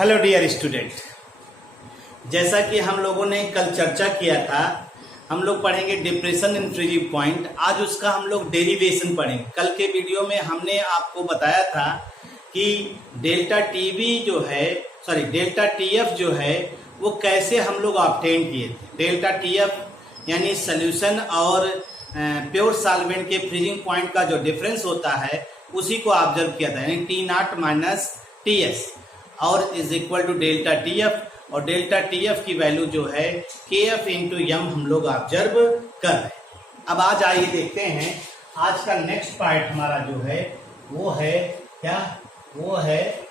Hello dear student, जैसा कि हम लोगों ने कल चर्चा किया था, हम लोग पढ़ेंगे डिप्रेशन इन फ्रीजिंग पॉइंट। आज उसका हम लोग डेरिवेशन पढ़ेंगे। कल के वीडियो में हमने आपको बताया था कि डेल्टा टीएफ जो है वो कैसे हम लोग ऑब्टेन किए थे। डेल्टा टीएफ यानी सोल्यूशन और प्योर सॉल्वेंट के फ्रीजिंग पॉइंट का जो डिफरेंस होता है उसी को ऑब्जर्व किया था, यानी T not minus T S और is equal to delta TF. और डेल्टा टीएफ की वैल्यू जो है के एफ इंटू एम हम लोग ऑब्जर्व कर रहे हैं। अब आज आइए देखते हैं, आज का नेक्स्ट पार्ट हमारा जो है वो है क्या, वो है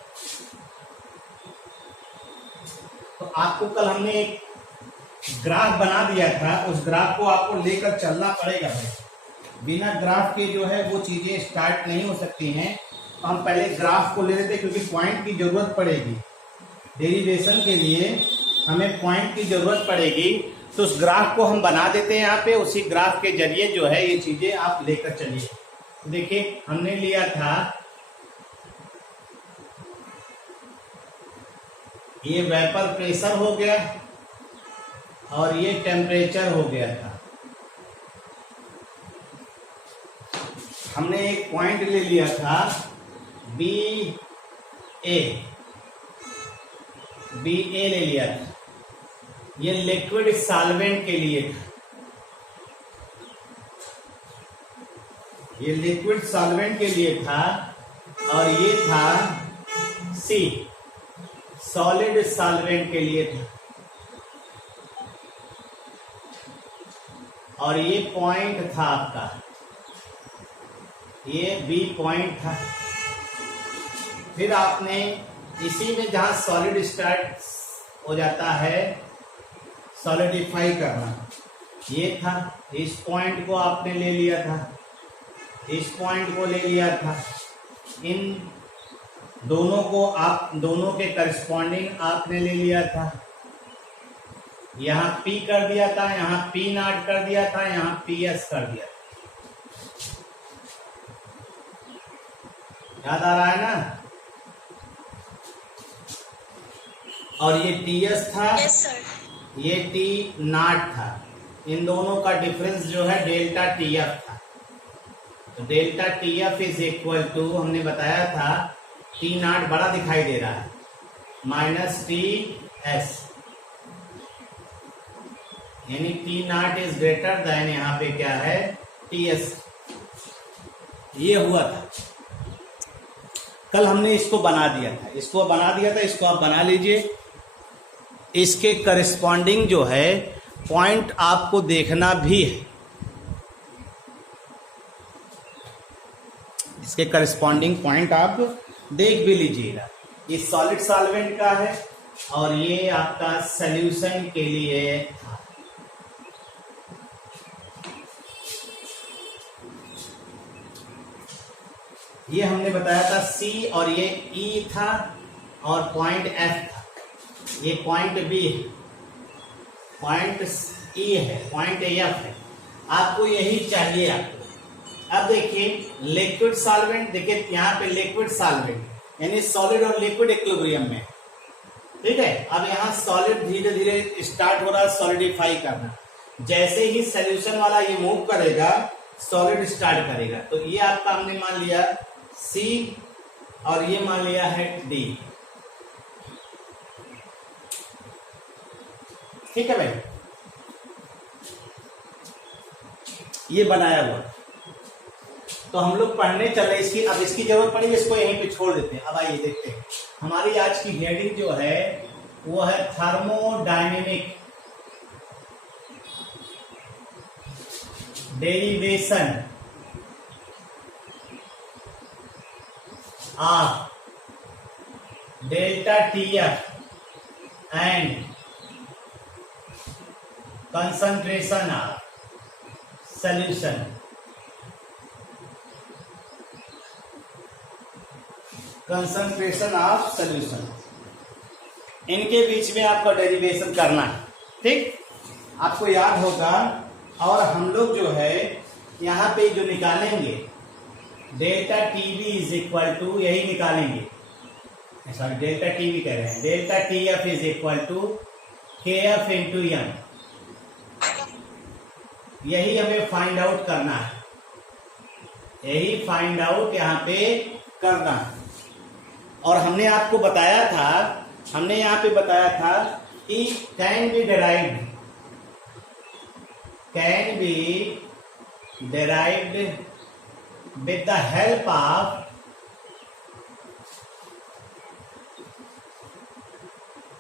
तो आपको कल हमने एक ग्राफ बना दिया था, उस ग्राफ को आपको लेकर चलना पड़ेगा भाई। बिना ग्राफ के जो है वो चीजें स्टार्ट नहीं हो सकती हैं। तो हम पहले ग्राफ को ले लेते हैं क्योंकि पॉइंट की जरूरत पड़ेगी। डेरिवेशन के लिए हमें पॉइंट की जरूरत पड़ेगी, तो उस ग्राफ को हम बना देते हैं यहाँ पे। उसी ग्राफ के जरिए जो है ये चीजें आप लेकर चलिए। देखिए हमने लिया था ये वेपर प्रेशर हो गया और ये टेम्परेचर हो गया था। हमने एक पॉइंट ले लिया था बी ए ले लिया था। ये लिक्विड सॉल्वेंट के लिए था, ये लिक्विड सॉल्वेंट के लिए था। और ये था सी, सॉलिड सॉल्वेंट के लिए था। और ये पॉइंट था आपका, ये बी पॉइंट था। फिर आपने इसी में जहां सॉलिड स्टार्ट हो जाता है सॉलिडिफाई करना, ये था। इस पॉइंट को आपने ले लिया था, इस पॉइंट को ले लिया था। इन दोनों को आप दोनों के करस्पॉन्डिंग आपने ले लिया था। यहां पी कर दिया था, यहां पी नॉट कर दिया था, यहां पी एस कर दिया था। याद आ रहा है ना? और ये टी एस था, yes, sir. ये टी नॉट था। इन दोनों का डिफरेंस जो है डेल्टा टी एफ था। तो delta T F is equal to, हमने बताया था टी नॉट बड़ा दिखाई दे रहा है, माइनस टी एस, यानी T not is greater than यहाँ पे क्या है टी एस। ये हुआ था कल हमने इसको बना दिया था, इसको आप बना लीजिए। इसके करस्पॉन्डिंग जो है पॉइंट आपको देखना भी है, इसके करस्पॉन्डिंग पॉइंट आप देख भी लीजिएगा। ये सॉलिड सॉल्वेंट का है और ये आपका सॉल्यूशन के लिए था। ये हमने बताया था सी और ये ई था और पॉइंट एफ था। ये पॉइंट बी है, पॉइंट ई है, पॉइंट एफ है। आपको यही चाहिए आपको। अब देखिए लिक्विड सॉल्वेंट, देखिए यहाँ पे लिक्विड सॉल्वेंट यानी सॉलिड और लिक्विड इक्विलिब्रियम में, ठीक है। अब यहाँ सॉलिड धीरे धीरे स्टार्ट हो रहा है सॉलिडिफाई करना। जैसे ही सोल्यूशन वाला ये मूव करेगा सॉलिड स्टार्ट करेगा। तो ये आपका हमने मान लिया सी और ये मान लिया है डी, ठीक है भाई। ये बनाया हुआ, तो हम लोग पढ़ने चल रहे इसकी। अब इसकी जरूरत पड़ी, इसको यहीं पे छोड़ देते हैं। अब आइए देखते हैं हमारी आज की हेडिंग जो है वो है thermodynamic derivation of delta TF and concentration of solution। Concentration of solution, इनके बीच में आपको डेरिवेशन करना है, ठीक। आपको याद होगा। और हम लोग जो है यहाँ पे जो निकालेंगे delta TB is equal to, यही निकालेंगे सॉरी डेल्टा टी भी कह रहे हैं, delta T F is equal to K F into M. यही हमें फाइंड आउट करना है, यही फाइंड आउट यहाँ पे करना है। और हमने आपको बताया था, हमने यहाँ पे बताया था कि can be derived with the help of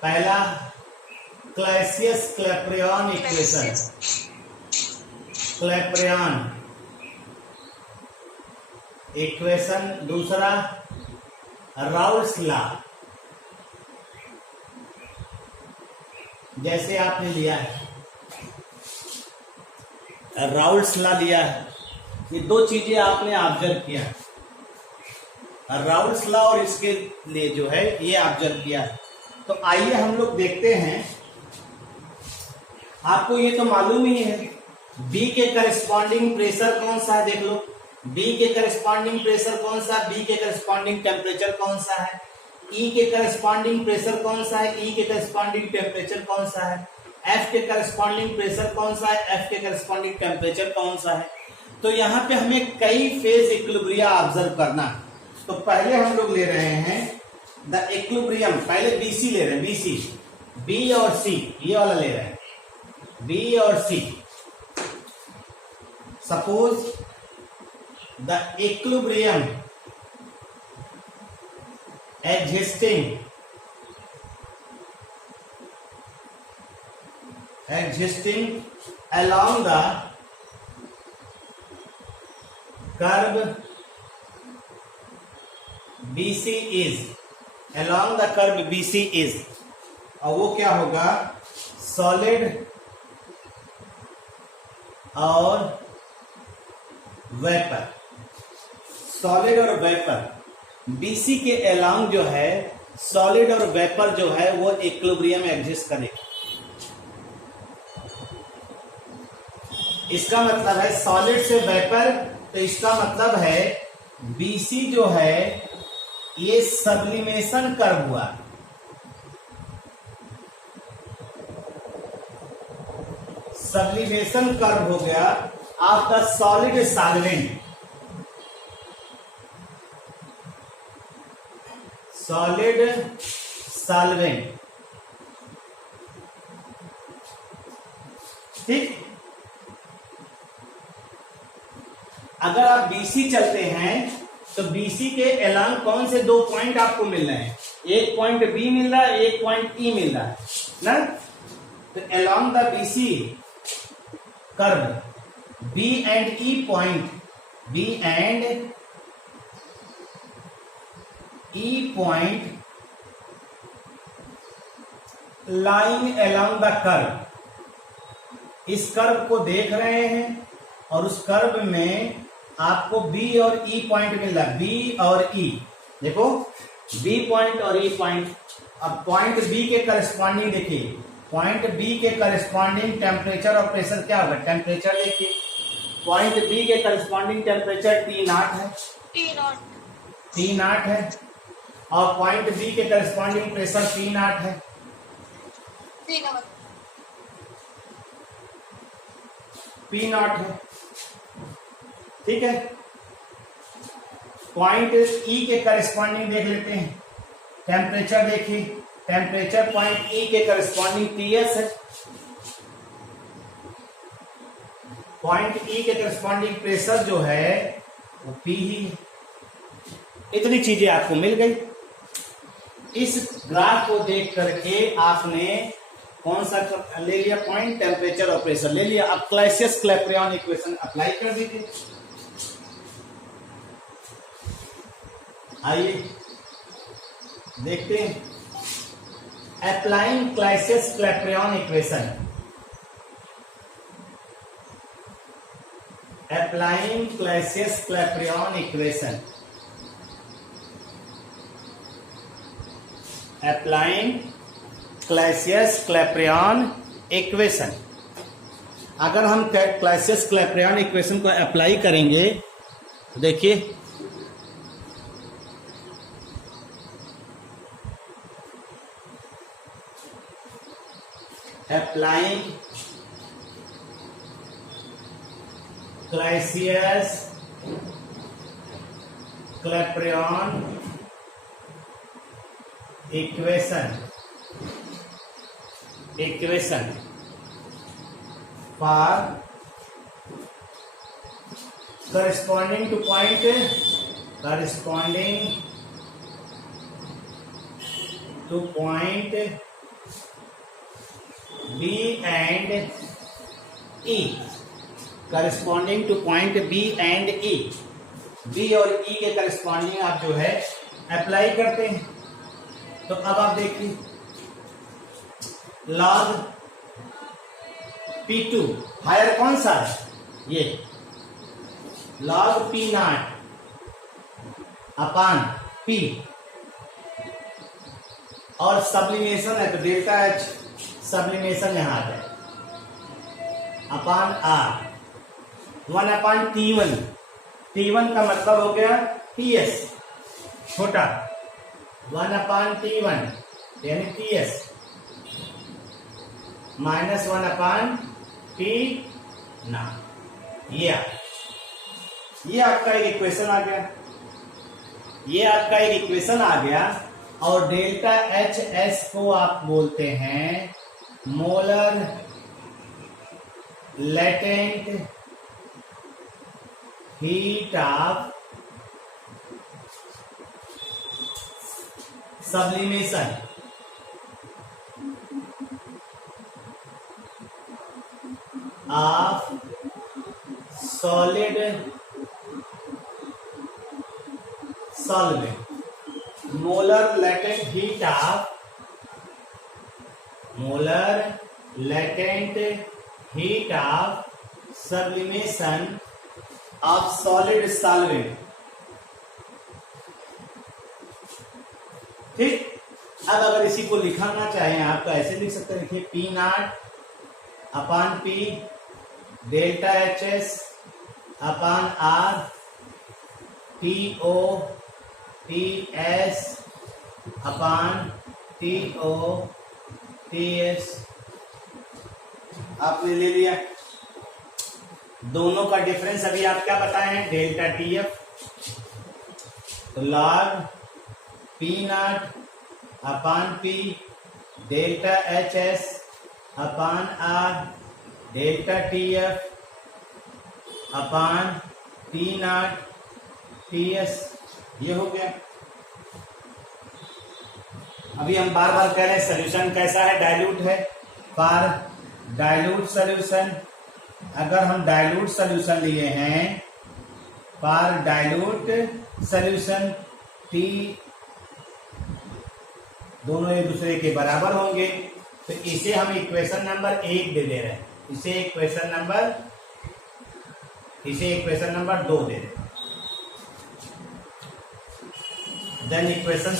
पहला क्लैपियन इक्वेशन, क्लैपियन इक्वेशन, दूसरा राउल्स लॉ, जैसे आपने लिया है राउल्स लॉ लिया है, ये दो चीजें आपने ऑब्जर्व किया, राउल्स लॉ और इसके लिए जो है ये ऑब्जर्व किया है। तो आइए हम लोग देखते हैं, आपको ये तो मालूम ही है बी के करस्पॉन्डिंग प्रेशर कौन सा है, देख लो बी के करस्पॉन्डिंग प्रेशर कौन सा है, बी के करस्पॉन्डिंग टेम्परेचर कौन सा है, ई के करस्पॉन्डिंग प्रेशर कौन सा है, ई के करस्पॉन्डिंग टेम्परेचर कौन सा है, एफ के करस्पॉन्डिंग प्रेशर कौन सा है, एफ के करस्पॉन्डिंग टेम्परेचर कौन सा है। तो यहाँ पे हमें कई फेज इक्विलिब्रिया ऑब्जर्व करना है। तो पहले हम लोग ले रहे हैं द इक्विलिब्रियम, पहले बीसी ले रहे हैं, बीसी, बी और सी, ये वाला ले रहे हैं, बी और C. Suppose the equilibrium existing along the curve BC is, along the curve BC is, और वो क्या होगा, सॉलिड और वेपर, सॉलिड और वेपर, बीसी के अलोंग जो है सॉलिड और वेपर जो है वो इक्विलिब्रियम में एग्जिस्ट करेगा। इसका मतलब है सॉलिड से वेपर, तो इसका मतलब है बीसी जो है ये सब्लिमेशन कर्व हुआ, सब्लिमेशन कर्व हो गया of the solid solvent, solid solvent, ठीक। अगर आप बीसी चलते हैं तो बीसी के अलोंग कौन से दो पॉइंट आपको मिल रहे हैं, एक पॉइंट बी मिल रहा है, एक पॉइंट ई मिल रहा है ना। तो along the BC curve B and E point, B and E point lying along the curve, इस कर्व को देख रहे हैं और उस कर्व में आपको बी और ई पॉइंट मिल रहा है, बी और ई, देखो बी पॉइंट और ई पॉइंट। अब पॉइंट बी के करस्पॉन्डिंग देखिए, पॉइंट बी के करस्पॉन्डिंग टेम्परेचर और प्रेशर क्या होगा, टेम्परेचर देखिए, पॉइंट बी के करस्पॉन्डिंग टेम्परेचर T0 है, T0 है, और पॉइंट बी के करस्पॉन्डिंग प्रेशर P0 है, P0 है, ठीक है। पॉइंट ई के करस्पॉन्डिंग देख लेते हैं, टेम्परेचर देखिए, टेम्परेचर पॉइंट ई के करस्पॉन्डिंग Ts है, पॉइंट ई के करस्पॉन्डिंग प्रेशर जो है वो P ही है। इतनी चीजें आपको मिल गई। इस ग्राफ को देख करके आपने कौन सा ले लिया, पॉइंट, टेम्परेचर और प्रेशर ले लिया। अब क्लैसियस क्लैपियन इक्वेशन अप्लाई कर दीजिए। आइए देखते हैं applying Clausius Clapeyron equation, applying Clausius Clapeyron equation, applying Clausius Clapeyron equation. अगर हम क्लैसियस क्लैपियन इक्वेशन को अप्लाई करेंगे तो देखिए applying Clapeyron equation for corresponding to point B and E, corresponding to point B and E, B और E के corresponding आप जो है अप्लाई करते हैं। तो अब आप देखिए log P2 हायर कौन सा है, ये log P0 अपान P, और सब्लिमेशन है तो डेल्टा H सब्लिमेशन यहां आ जाए अपान R 1 अपान T1 का मतलब हो गया TS छोटा 1 अपान T1 यानी TS माइनस 1 अपान P0। ये आपका एक इक्वेशन आ गया, और डेल्टा HS को आप बोलते हैं molar latent heat of sublimation of solid solvent, molar latent heat of sublimation of solid solvent. ठीक, अब अगर इसी को लिखना चाहें आप तो ऐसे लिख सकते हैं, देखिए P0 upon P delta HS upon R TO TS upon TO TS। आपने ले लिया, दोनों का डिफरेंस अभी आप क्या बताए हैं, डेल्टा TF, तो log P0 अपान P डेल्टा HS अपान R डेल्टा TF अपान P0 TS, ये हो गया। अभी हम बार बार कह रहे हैं सोल्यूशन कैसा है, डाइल्यूट है। फॉर डाइल्यूट सोल्यूशन, अगर हम डाइल्यूट सोल्यूशन लिए हैं, फॉर डाइल्यूट सोल्यूशन T दोनों एक दूसरे के बराबर होंगे, तो इसे हम इक्वेशन नंबर 1 दे रहे हैं, इसे इक्वेशन नंबर 2 दे रहे हैं। देन इक्वेशन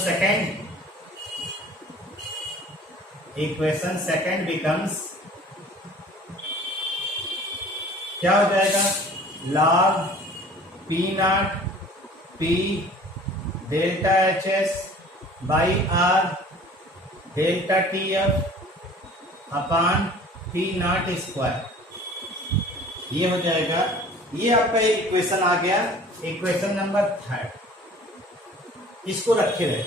सेकंड बिकम्स, क्या हो जाएगा, log P0 P delta HS by R delta TF upon P0 square, ये हो जाएगा। ये आपका एक इक्वेशन आ गया, इक्वेशन नंबर 3। इसको रखे रहे,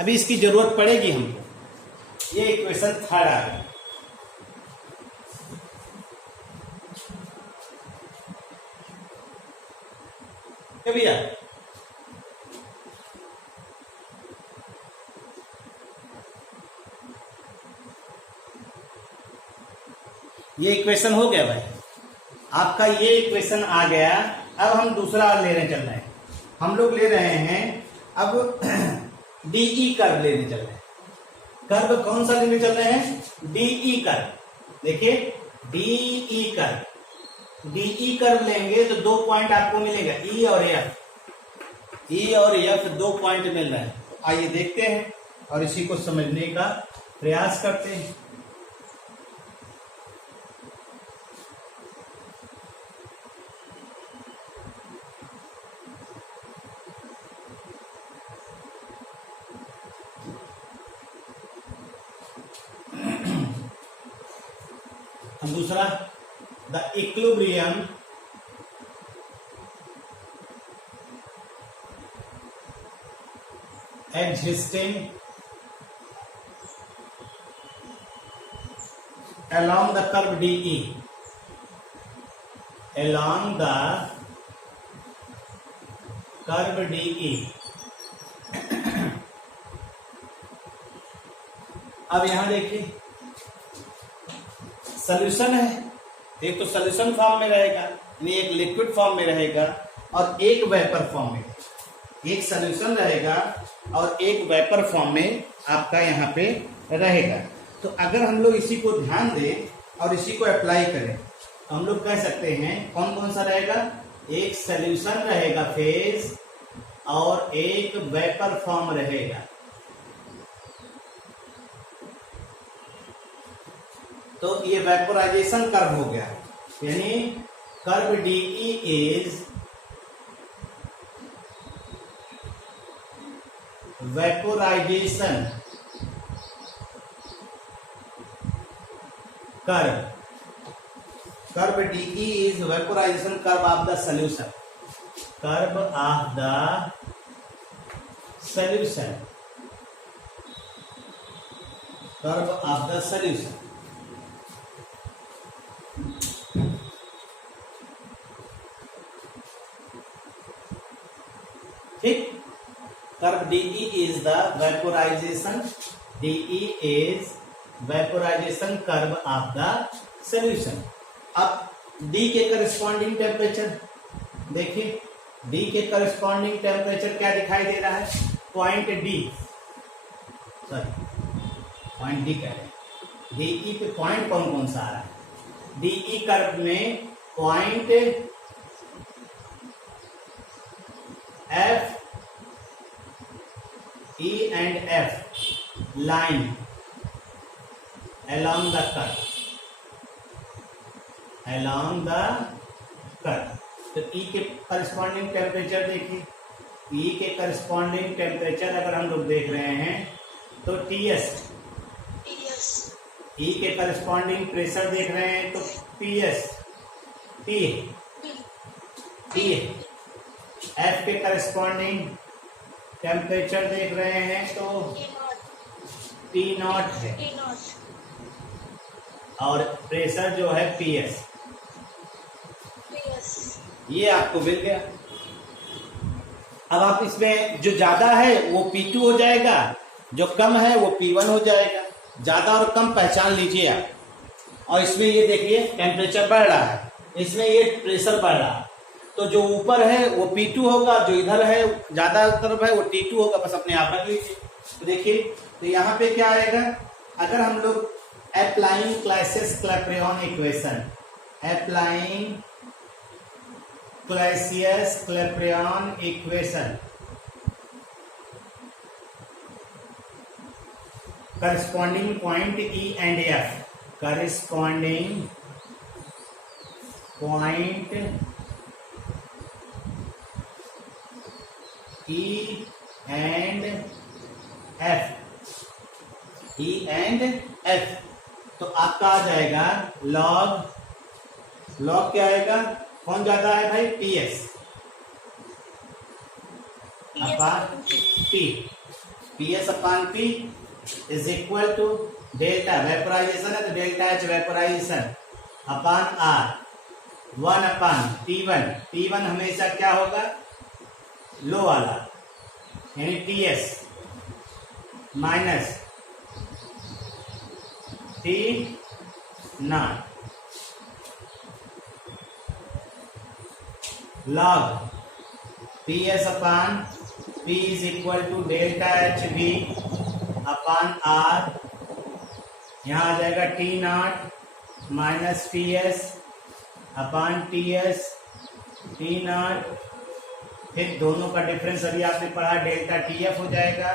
अभी इसकी जरूरत पड़ेगी हमको। ये इक्वेशन 3 आ गया। क्या भैया, ये इक्वेशन हो गया भाई आपका, ये इक्वेशन आ गया। अब हम दूसरा लेने चल रहे हैं, हम लोग ले रहे हैं अब DE कर्व लेने चल रहे हैं। कर्व कौन सा लेने चल रहे हैं, DE कर्व। देखिए DE कर्व लेंगे तो 2 पॉइंट आपको मिलेगा, E और F 2 पॉइंट मिल रहे हैं। तो आइए देखते हैं और इसी को समझने का प्रयास करते हैं। दूसरा the equilibrium existing along the curve DE, along the curve DE। अब यहां देखिए सॉल्यूशन है, एक तो सॉल्यूशन फॉर्म में रहेगा, यानी एक लिक्विड फॉर्म में रहेगा और एक वेपर फॉर्म में, एक सॉल्यूशन रहेगा और एक वेपर फॉर्म में आपका यहाँ पे रहेगा। तो अगर हम लोग इसी को ध्यान दें और इसी को अप्लाई करें तो हम लोग कह सकते हैं कौन कौन सा रहेगा, एक सॉल्यूशन रहेगा फेज और एक वेपर फॉर्म रहेगा। तो ये वेपोराइजेशन कर्व हो गया, यानी curve DE is vaporisation curve, curve DE is vaporisation curve of the solution, curve of the solution, curve of the solution. ठीक, curve DE is the vaporization, DE is vaporization curve of the solution। अब D के corresponding temperature देखिए, D के corresponding temperature क्या दिखाई दे रहा है, point D, sorry point D कह रहे हैं, DE पे पॉइंट कौन कौन सा आ रहा है, DE कर्व में point F, E and F line along the curve, along the curve। तो E के करस्पॉन्डिंग टेम्परेचर देखिए, E के करस्पॉन्डिंग टेम्परेचर अगर हम लोग देख रहे हैं तो TS, E के करस्पॉन्डिंग प्रेशर देख रहे हैं तो PS, P, F के करस्पॉन्डिंग टेम्परेचर देख रहे हैं तो T0 है और प्रेशर जो है PS, ये आपको मिल गया। अब आप इसमें जो ज्यादा है वो P2 हो जाएगा, जो कम है वो P1 हो जाएगा। ज्यादा और कम पहचान लीजिए आप, और इसमें ये देखिए टेम्परेचर बढ़ रहा है, इसमें ये प्रेशर बढ़ रहा है, तो जो ऊपर है वो P2 होगा, जो इधर है ज्यादा तरफ है वो T2 होगा, बस अपने आप रख लीजिए। तो देखिए तो यहाँ पे क्या आएगा, अगर हम लोग applying Clausius-Clapeyron equation, applying Clausius-Clapeyron equation corresponding point E and F, corresponding point E and F, E and F, तो आपका आ जाएगा लॉग, लॉग क्या आएगा, कौन ज्यादा है भाई, PS upon P, PS upon P is equal to delta, vaporization है तो delta H vaporization upon R, 1 upon T1, T1 हमेशा क्या होगा, लो वाला, यानी TS minus T0 log PS upon P is equal to delta H V upon R, यहाँ आ जाएगा T0 minus TS upon TS T0, फिर दोनों का डिफरेंस अभी आपने पढ़ा डेल्टा TF हो जाएगा,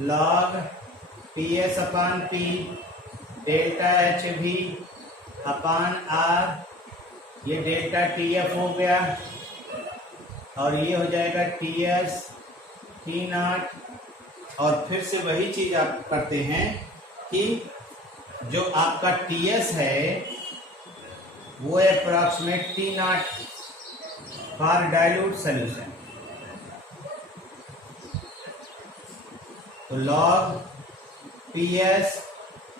log PS upon P delta HV upon R, ये डेल्टा TF हो गया और ये हो जाएगा TS T0, और फिर से वही चीज आप करते हैं कि जो आपका TS है वो है approximate T not for dilute solution. तो log P S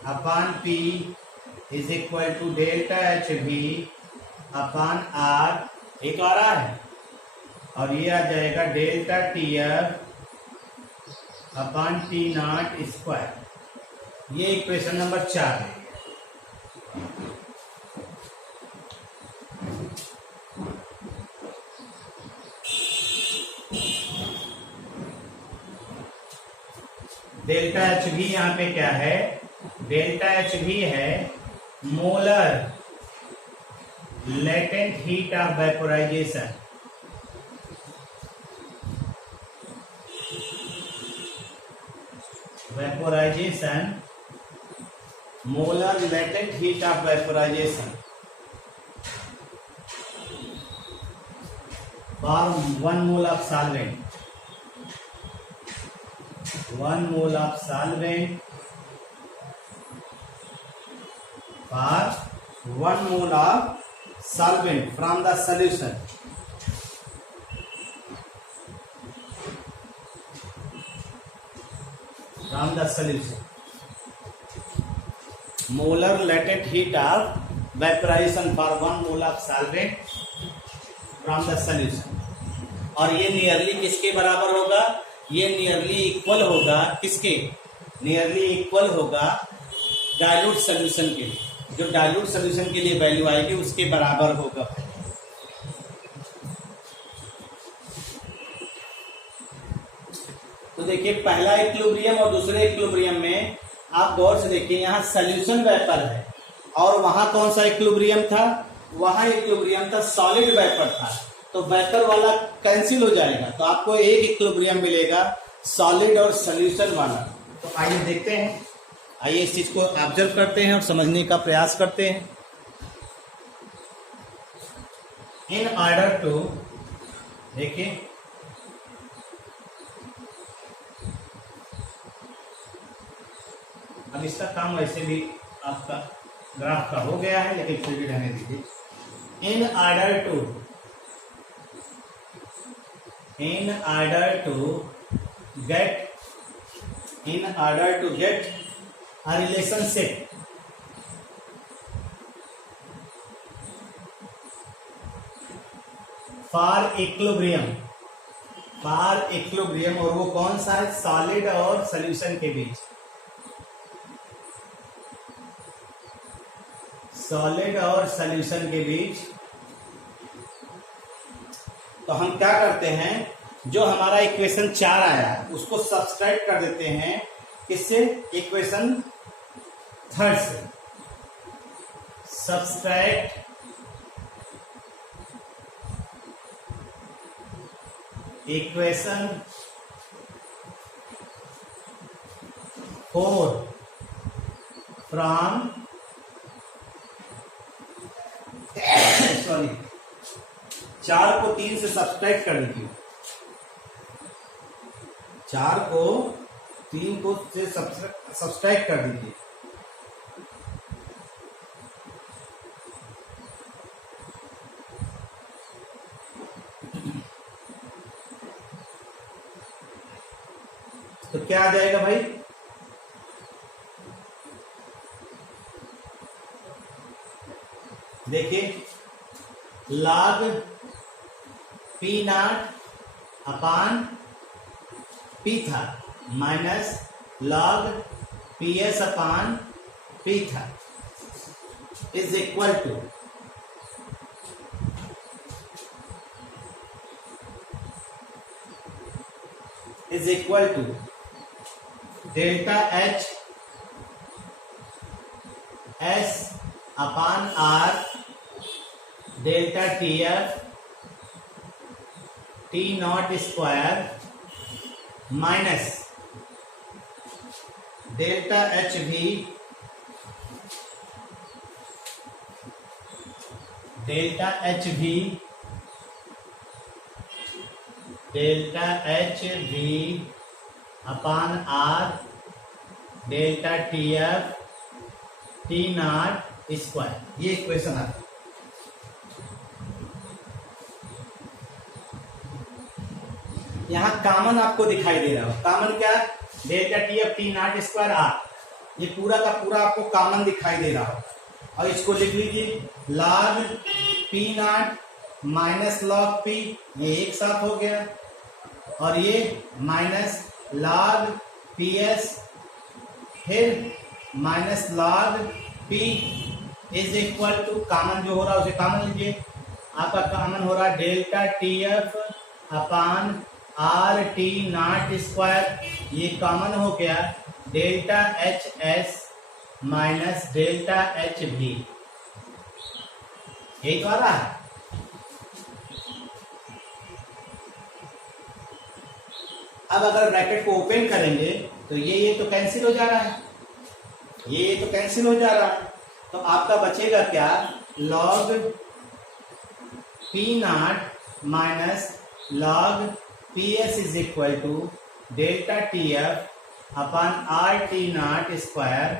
upon P is equal to delta H V upon R, एक आ रहा है, और ये आ जाएगा delta T F upon T not square. ये इक्वेशन नंबर 4 है। डेल्टा एच भी यहाँ पे क्या है? डेल्टा एच भी है molar latent heat of vaporisation. Vaporisation, molar latent heat of vaporisation for 1 mole of solvent. 1 mole of solvent for 1 mole of solvent from the solution. From the solution. Molar latent heat of vaporization for 1 mole of solvent from the solution. और ये nearly किसके बराबर होगा? ये nearly equal होगा किसके? Nearly equal होगा dilute solution के लिए। जो डाइल्यूट सोल्यूशन के लिए वैल्यू आएगी उसके बराबर होगा। तो देखिए पहला इक्विलिब्रियम और दूसरे इक्विलिब्रियम में आप गौर से देखिए, यहाँ सोल्यूशन वेपर है और वहां कौन सा इक्विलिब्रियम था? वहां इक्विलिब्रियम था सॉलिड वेपर था। तो वेपर वाला कैंसिल हो जाएगा, तो आपको एक इक्विलिब्रियम मिलेगा सॉलिड और सॉल्यूशन वाला। तो आइए देखते हैं, आइए इस चीज को ऑब्जर्व करते हैं और समझने का प्रयास करते हैं। इन ऑर्डर टू, देखिए अब इसका काम वैसे भी आपका ग्राफ का हो गया है, लेकिन फिर भी रहने दीजिए। इन order to get a relationship for equilibrium, और वो कौन सा है? सॉलिड और सॉल्यूशन के बीच। सॉलिड और सॉल्यूशन के बीच। तो हम क्या करते हैं, जो हमारा इक्वेशन 4 आया उसको सब्सट्रैक्ट कर देते हैं किससे? इक्वेशन 3 से। सब्सट्रैक्ट इक्वेशन 4 फ्रॉम सॉरी 4 को 3 से सब्सट्रैक्ट कर दीजिए। 4 को 3 को से सब्सट्रैक्ट कर दीजिए। तो क्या आ जाएगा भाई? देखिए log P naught upon P था minus log PS upon P था is equal to delta H S upon R delta TF T naught square minus delta HV upon R delta TF T naught square. ये equation आता है। यहाँ common आपको दिखाई दे रहा हो, कॉमन क्या, delta T F T not square R, ये पूरा का पूरा आपको कॉमन दिखाई दे रहा हो। और इसको लिख लीजिए log P naught minus log P, ये एक साथ हो गया, और ये माइनस लॉग पी एस, फिर minus log P is equal to, common जो हो रहा है उसे कॉमन लीजिए, आपका कॉमन हो रहा है delta T F upon R T not square, ये कॉमन हो गया delta H S minus delta H भी, यही तो आ रहा है। अब अगर ब्रैकेट को ओपन करेंगे तो ये तो कैंसिल हो जा रहा है, ये तो कैंसिल हो जा रहा है, तो आपका बचेगा क्या, log P naught minus log P S is equal to delta T F upon R T not square,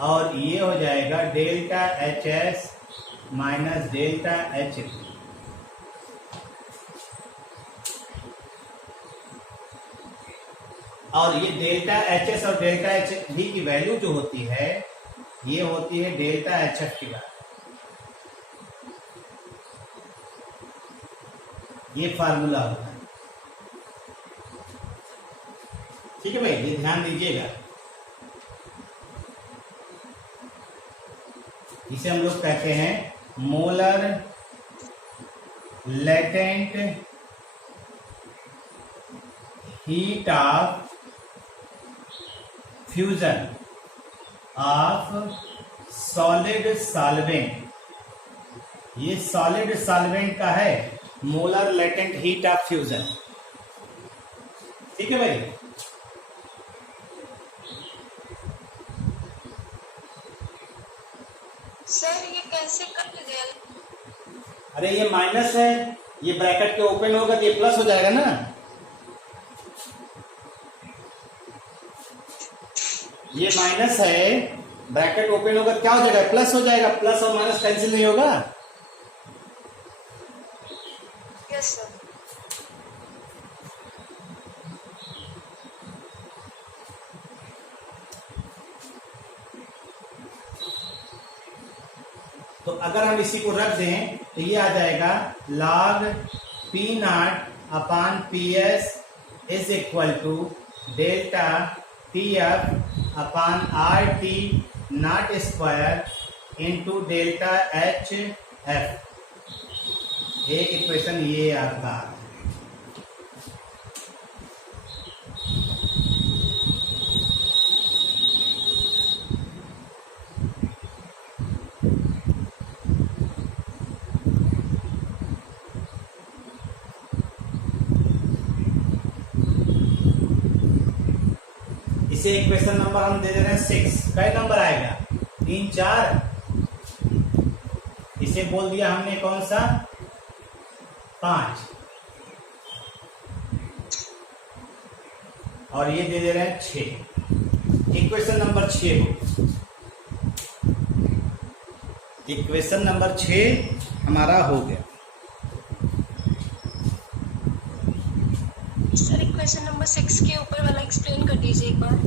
और ये हो जाएगा delta H S minus delta H. और ये डेल्टा एच एस और डेल्टा एच भी की वैल्यू जो होती है ये होती है डेल्टा एच एफ की वैल्यू, ये फार्मूला होता है। ठीक है भाई, ये ध्यान दीजिएगा, इसे हम लोग कहते हैं molar latent heat of fusion of solid solvent, ये सॉलिड सॉल्वेंट का है molar latent heat of fusion. ठीक है भाई, सर ये कैसे कट गया? अरे ये माइनस है, ये ब्रैकेट के ओपन होगा तो ये प्लस हो जाएगा ना, ये माइनस है, ब्रैकेट ओपन होगा क्या हो जाएगा, प्लस हो जाएगा, प्लस और माइनस कैंसिल नहीं होगा। Yes sir. तो अगर हम इसी को रख दें तो ये आ जाएगा log P naught upon P S is equal to delta T F upon R T not square into delta H F, एक इक्वेशन ये आपका। इसे इक्वेशन नंबर हम दे दे रहे हैं 6, कई नंबर आएगा, 3 4, इसे बोल दिया हमने कौन सा, 5, और ये दे दे रहे हैं 6, इक्वेशन नंबर 6 हो, इक्वेशन नंबर 6 हमारा हो गया। सर इक्वेशन नंबर 6 के ऊपर वाला एक्सप्लेन कर दीजिए एक बार।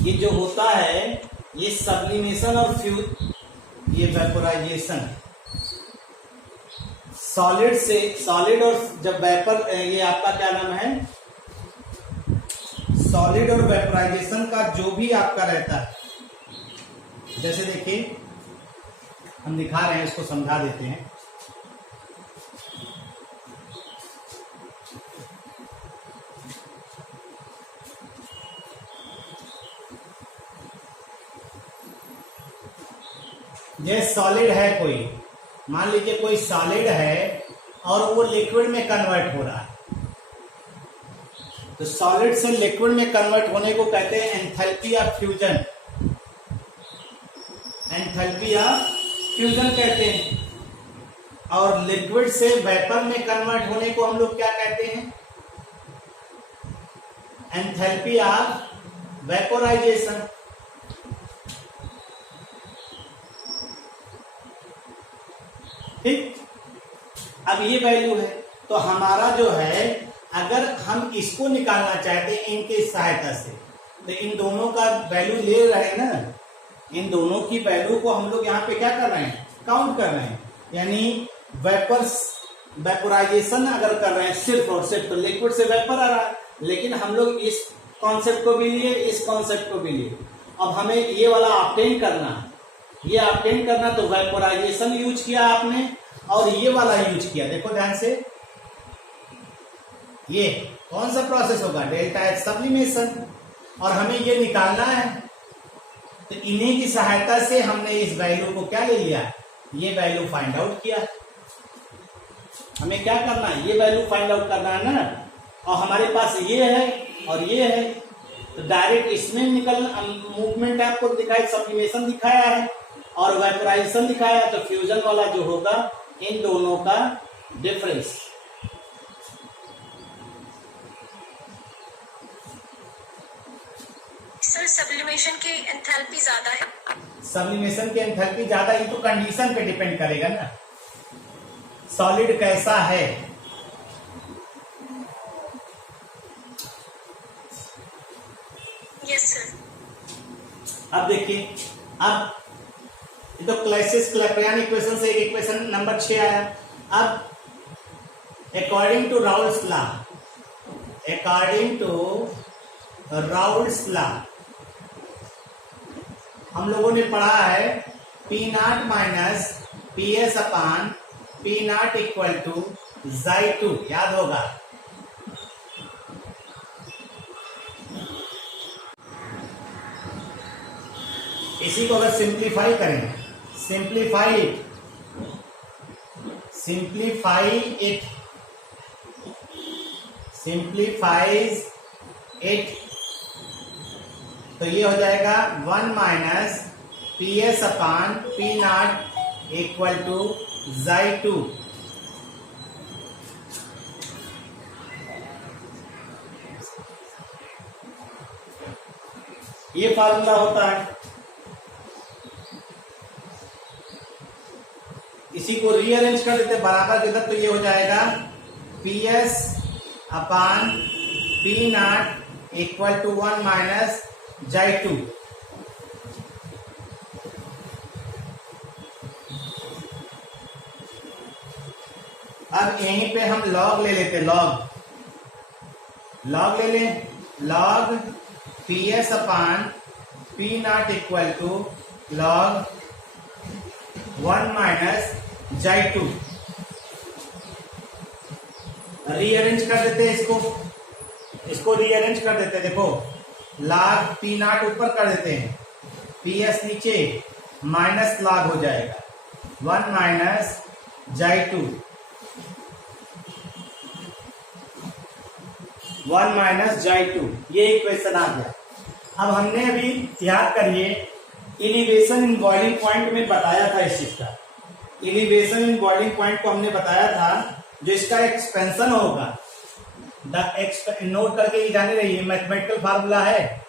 ये जो होता है ये सब्लिमेशन और फ्यूज, ये वेपोराइजेशन है, सॉलिड से सॉलिड, और जब वेपर, ये आपका क्या नाम है, सॉलिड और वेपोराइजेशन का जो भी आपका रहता है, जैसे देखिए हम दिखा रहे हैं, इसको समझा देते हैं। ये सॉलिड है कोई, मान लीजिए कोई सॉलिड है और वो लिक्विड में कन्वर्ट हो रहा है, तो सॉलिड से लिक्विड में कन्वर्ट होने को कहते हैं enthalpy of fusion, enthalpy of fusion कहते हैं। और लिक्विड से वेपर में कन्वर्ट होने को हम लोग क्या कहते हैं, एंथैल्पी ऑफ वेपोराइजेशन। ठीक, अब ये वैल्यू है, तो हमारा जो है अगर हम इसको निकालना चाहते हैं इनके सहायता से, तो इन दोनों का वैल्यू ले रहे हैं ना, इन दोनों की वैल्यू को हम लोग यहाँ पे क्या कर रहे हैं, काउंट कर रहे हैं। यानी वेपोराइजेशन अगर कर रहे हैं सिर्फ और सिर्फ, तो लिक्विड से वेपर आ रहा है, लेकिन हम लोग इस कॉन्सेप्ट को भी लिए, इस कॉन्सेप्ट को भी लिए। अब हमें ये वाला ऑब्टेन करना, ये ऑब्टेन करना, तो वेपोराइजेशन यूज किया आपने और ये वाला यूज किया। देखो ध्यान से, ये कौन सा प्रोसेस होगा, डेल्टा एच सब्लिमेशन, और हमें ये निकालना है। तो इन्हीं की सहायता से हमने इस वैल्यू को क्या ले लिया, ये वैल्यू फाइंड आउट किया। हमें क्या करना है, ये वैल्यू फाइंड आउट करना है ना, और हमारे पास ये है और ये है, तो डायरेक्ट इसमें निकल मूवमेंट आपको दिखाई, सब्लिमेशन दिखाया है और वेपोराइजेशन दिखाया है, तो फ्यूजन वाला जो होगा इन दोनों का डिफरेंस। सर सब्लिमेशन की एंथैल्पी ज्यादा है। सब्लिमेशन की एंथैल्पी ज्यादा, ये तो कंडीशन पे डिपेंड करेगा ना, सॉलिड कैसा है। Yes sir. अब देखिए, अब तो क्लासिस क्लैपियन इक्वेशन से एक इक्वेशन नंबर 6 आया। अब according to Raoult's law, according to Raoult's law हम लोगों ने पढ़ा है P naught minus P S upon P naught equal to Xi2, याद होगा। इसी को अगर सिंप्लीफाई करें, सिंप्लीफाई सिंप्लीफाइज इट, तो ये हो जाएगा 1 minus P S upon P naught equal to Xi2। ये फार्मूला होता है। इसी को रीअरेंज कर देते बराबर इधर, तो ये हो जाएगा P S upon P naught equal to 1 minus Xi2। अब यहीं पे हम लॉग ले लेते, लॉग ले लें, log P S upon P naught equal to log 1 minus Xi2। Rearrange कर देते हैं इसको रीअरेंज कर देते हैं। देखो लॉग पी नॉट ऊपर कर देते हैं, पी एस नीचे, माइनस लॉग हो जाएगा 1 माइनस Xi2, 1 माइनस Xi2। ये इक्वेशन आ गया। अब हमने अभी याद करिए, इलिवेशन इन बॉइलिंग पॉइंट में बताया था इस चीज का। इलिवेशन इन बॉइलिंग पॉइंट को हमने बताया था, जो इसका एक्सपेंशन होगा, नोट करके ये जाने रहिए, मैथमेटिकल फार्मूला है,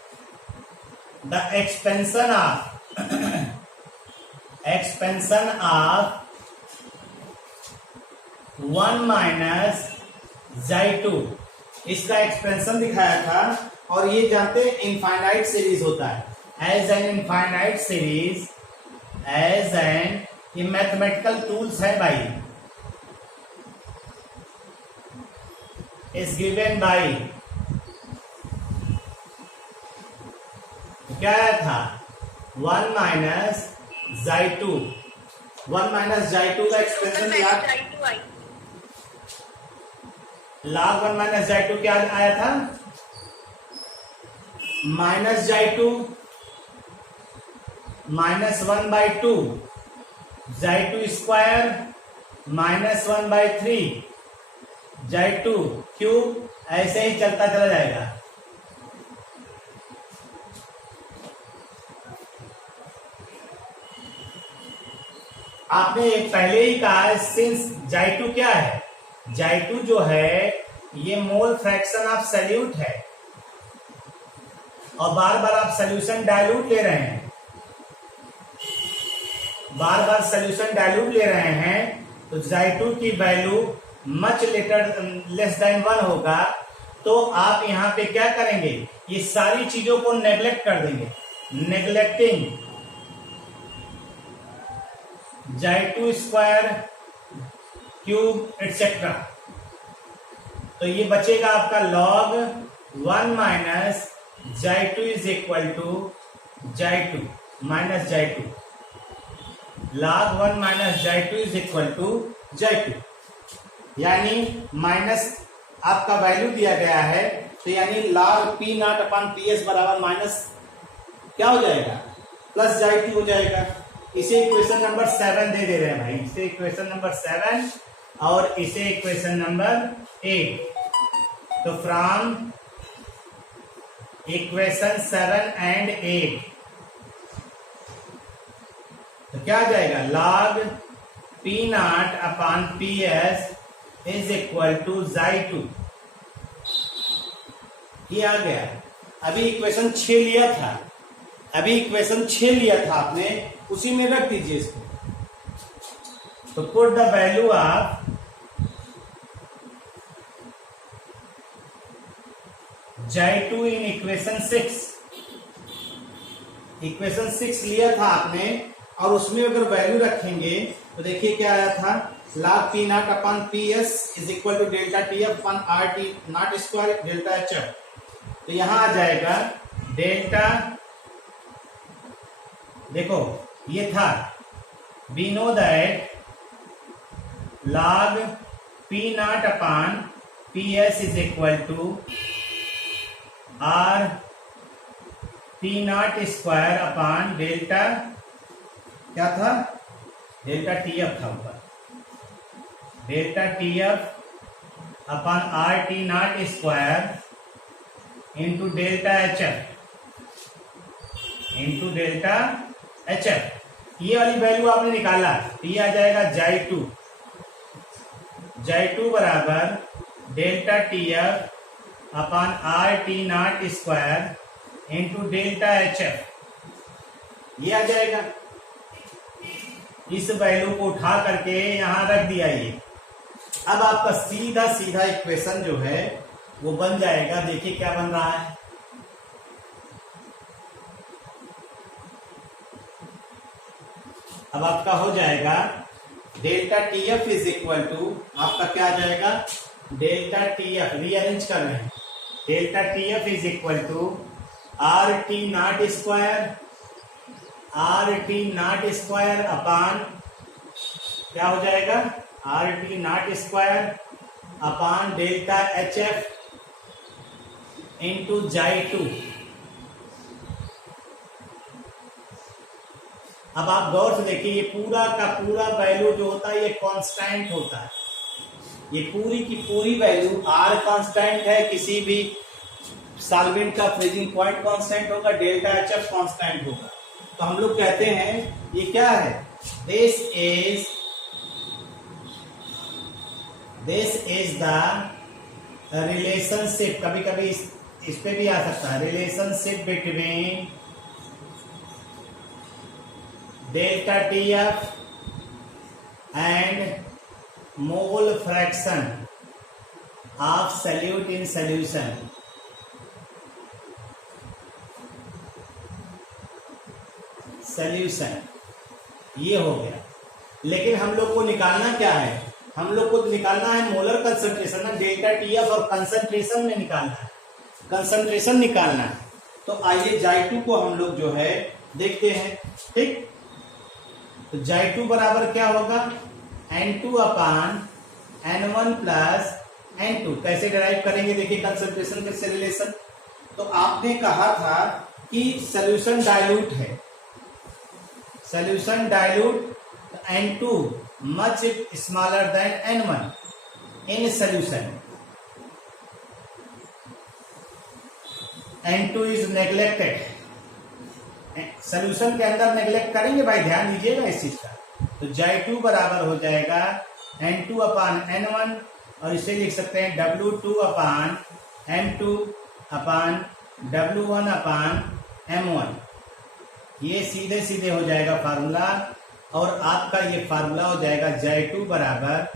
the expansion of 1 minus Xi2, इसका एक्सपेंशन दिखाया था। और ये जानते हैं इनफाइनाइट सीरीज होता है, as an infinite series, as an, ये मैथमेटिकल टूल्स है भाई, is given by, क्या था 1 माइनस Xi2, 1 माइनस Xi2 का एक्सप्रेशन याद, log 1 माइनस Xi2 क्या आया था, minus Xi2 minus 1/2 Xi2 square minus 1/3 Xi2 cube, ऐसे ही चलता चला जाएगा। आपने पहले ही कहा, सिंस Xi2 क्या है, Xi2 जो है ये मोल फ्रैक्शन ऑफ सॉल्यूट है, और बार बार आप सॉल्यूशन डाइल्यूट ले रहे हैं, बार बार सॉल्यूशन डाइल्यूट ले रहे हैं, तो Xi2 की वैल्यू मच लेस देन 1 होगा तो आप यहां पे क्या करेंगे, ये सारी चीजों को नेग्लेक्ट कर देंगे, neglecting J2 square cube etcetera. तो ये बचेगा आपका log 1 minus J2 is equal to J2 minus J2, log 1 minus J2 is equal to J2, यानी माइनस आपका वैल्यू दिया गया है, तो यानी log P naught upon PS बराबर माइनस क्या हो जाएगा, प्लस J2 हो जाएगा। इसे इक्वेशन नंबर 7 दे रहे हैं भाई, इसे इक्वेशन नंबर 7 और इसे इक्वेशन नंबर 8। तो फ्रॉम इक्वेशन 7 एंड 8 तो क्या आ जाएगा, log P naught upon PS is equal to J2, ये आ गया। अभी इक्वेशन 6 लिया था, अभी इक्वेशन 6 लिया था आपने, उसी में रख दीजिए इसको। तो put the value of J2 in equation 6, equation 6 लिया था आपने और उसमें अगर वैल्यू रखेंगे तो देखिए क्या आया था, log P naught upon PS is equal to delta TF upon RT naught square delta HF। तो यहां आ जाएगा डेल्टा, देखो ये था we know that log P naught upon PS is equal to R T naught square upon delta, क्या था, delta TF था ऊपर, delta TF upon RT naught square into delta HF। ये वाली वैल्यू आपने निकाला, ये आ जाएगा J2 बराबर delta TF upon RT naught square into delta HF, ये आ जाएगा। इस वैल्यू को उठा करके यहां रख दिया ये। अब आपका सीधा सीधा इक्वेशन जो है वो बन जाएगा, देखिए क्या बन रहा है, अब आपका हो जाएगा delta TF is equal to, आपका क्या आ जाएगा, डेल्टा TF रीअरेंज कर रहे हैं, delta TF is equal to RT naught square upon क्या हो जाएगा, RT naught square upon delta HF into J2। अब आप गौर से देखिए, ये पूरा का पूरा वैल्यू जो होता है ये कांस्टेंट होता है, ये पूरी की पूरी वैल्यू R कांस्टेंट है, किसी भी सॉल्वेंट का फ्रीजिंग पॉइंट कांस्टेंट होगा, डेल्टा HF कांस्टेंट होगा। तो हम लोग कहते हैं ये क्या है, दिस इज द रिलेशनशिप, कभी कभी इस पे भी आ सकता है, relationship between delta TF and mole fraction of solute in solution. ये हो गया, लेकिन हम लोग को निकालना क्या है, हम लोग को निकालना है मोलर कंसंट्रेशन ना, डेल्टा TF और कंसंट्रेशन में निकालना है, कंसंट्रेशन निकालना है। तो आइए J2 को हम लोग जो है देखते हैं, ठीक। तो J2 बराबर क्या होगा, N2 अपान N1 प्लस N2। कैसे डिराइव करेंगे, देखिए कंसंट्रेशन के से रिलेशन। तो आपने कहा था कि सॉल्यूशन डाइल्यूट है, solution dilute, N2 much smaller than N1 in solution, N2 is neglected, solution के अंदर नेग्लेक्ट करेंगे भाई, ध्यान दीजिएगा इस चीज का। तो J2 बराबर हो जाएगा N2 अपान N1, और इसे लिख सकते हैं W2 अपान M2 अपान W1 अपान M1। ये सीधे सीधे हो जाएगा फार्मूला, और आपका ये फार्मूला हो जाएगा J2 बराबर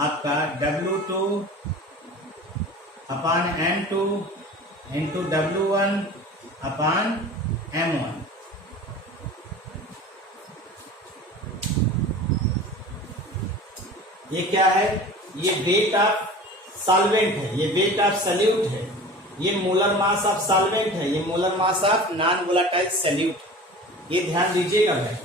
आपका W2 अपान M2 इंटू W1 अपान M1। ये क्या है? ये वेट ऑफ सॉल्वेंट है, ये वेट ऑफ सॉल्यूट है, ये मोलर मास ऑफ सॉल्वेंट है, ये molar mass of non volatile solute. ये ध्यान दीजिएगा भाई।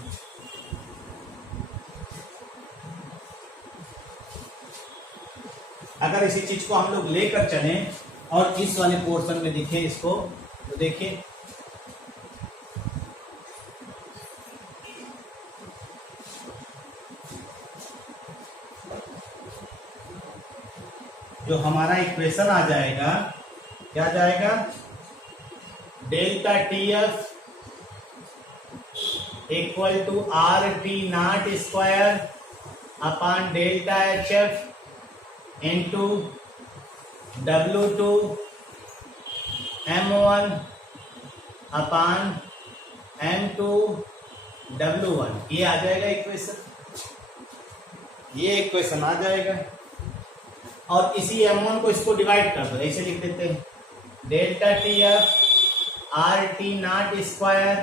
अगर इसी चीज को हम लोग लेकर चलें और इस वाले पोर्शन में दिखे इसको, तो देखिए जो हमारा इक्वेशन आ जाएगा, क्या जाएगा? Delta TF equal to RT naught square upon delta HF into W2 M1 upon M2 W1। ये आ जाएगा इक्वेशन, ये इक्वेशन आ जाएगा। और इसी M1 को इसको डिवाइड कर दो, ऐसे लिख देते हैं delta TF RT naught square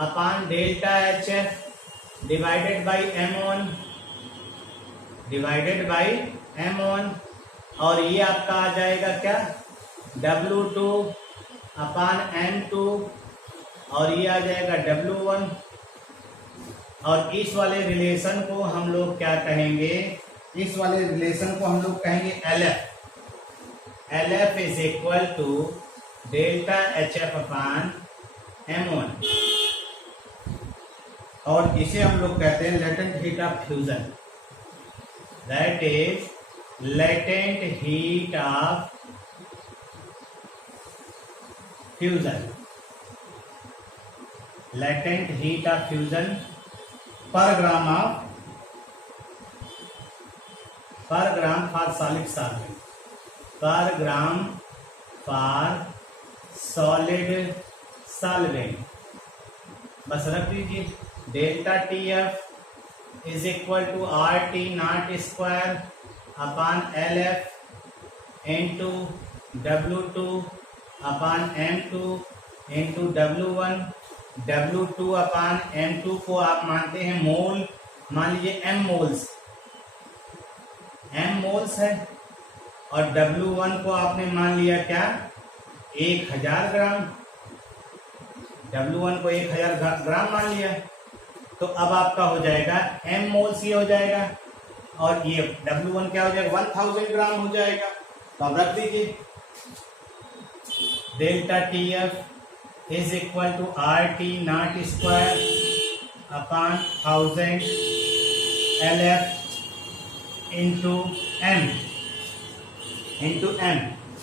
upon delta HF divided by M1 और ये आपका आ जाएगा क्या? W2 अपान M2 और ये आ जाएगा W1। और इस वाले रिलेशन को हम लोग क्या कहेंगे? इस वाले रिलेशन को हम लोग कहेंगे LF is equal to delta HF upon M1 और इसे हम लोग कहते हैं latent heat of fusion. That is latent heat of fusion, latent heat of fusion per gram for solid solvent, पर ग्राम फॉर सॉलिड सॉल्वेंट। बस रख दीजिए delta TF is equal to RT naught square upon LF into W2 upon M2 into W1। W2 upon M2 को आप मानते हैं मोल, मान लीजिए M मोल्स है, और W1 को आपने मान लिया क्या? 1000 ग्राम। W1 को 1000 ग्राम मान लिया, तो अब आपका हो जाएगा M मोल्स ये हो जाएगा और ये W1 क्या हो जाएगा? 1000 ग्राम हो जाएगा। तो अब रख दीजिए delta TF is equal to RT naught square upon 1000 LF into M।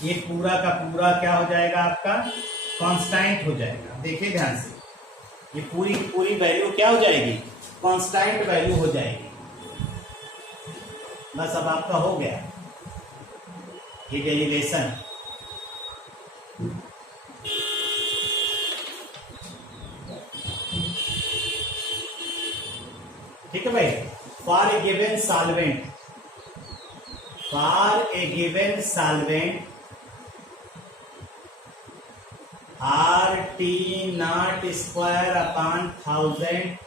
ये पूरा का पूरा क्या हो जाएगा? आपका कांस्टेंट हो जाएगा। देखिए ध्यान से, ये पूरी वैल्यू क्या हो जाएगी? कांस्टेंट वैल्यू हो जाएगी। बस अब आपका हो गया ये डेरिवेशन। ठीक है भाई। For a given solvent, RT naught square upon 1000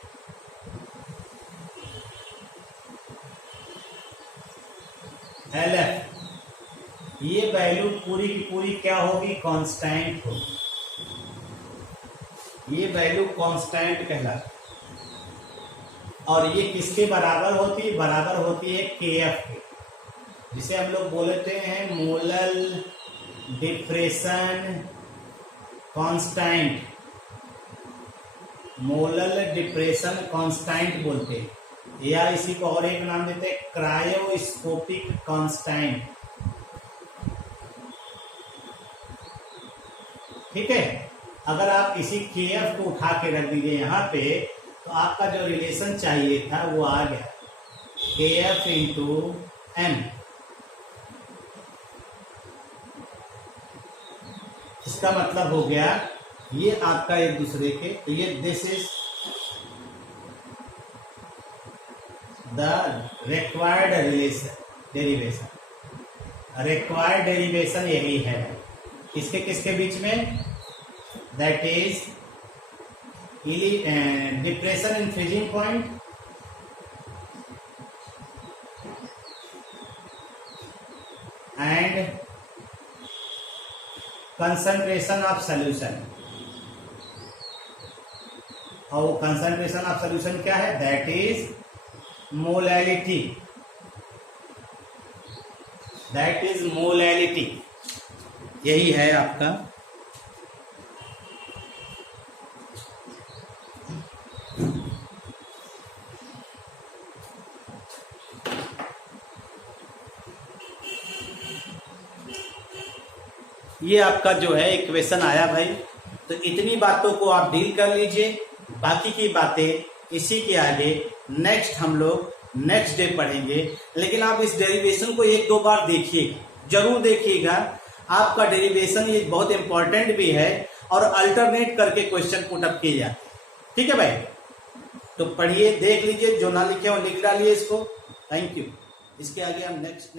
LF, ये वैल्यू पूरी की पूरी क्या होगी? कांस्टेंट होगी। ये वैल्यू कांस्टेंट कहलाती है। और ये किसके बराबर होती है? बराबर होती है KF के, जिसे हम लोग बोलते हैं molar depression constant. Molar depression constant बोलते हैं, या इसी को और एक नाम देते हैं क्रायोस्कोपिक कांस्टेंट। ठीक है। अगर आप इसी KF को उठा के रख दीजिए यहाँ पे, तो आपका जो रिलेशन चाहिए था वो आ गया KF इंटू M। इसका मतलब हो गया ये आपका एक दूसरे के, तो ये this is the required relation. Derivation. Required derivation यही है किसके किसके बीच में, that is depression in freezing point and concentration of solution. और कंसंट्रेशन ऑफ सॉल्यूशन क्या है, that is molality, that is molality. यही है आपका ये आपका जो है इक्वेशन आया भाई। तो इतनी बातों को आप डील कर लीजिए, बाकी की बातें इसी के आगे नेक्स्ट हम लोग नेक्स्ट डे पढ़ेंगे। लेकिन आप इस डेरिवेशन को एक दो बार देखिए, जरूर देखिएगा। आपका डेरिवेशन ये बहुत इंपॉर्टेंट भी है और अल्टरनेट करके क्वेश्चन पुट अप किए जाते हैं। ठीक है भाई, तो पढ़िए, देख लीजिए, जो ना लिखे वो लिख डालिए इसको। Thank you. इसके आगे हम नेक्स्ट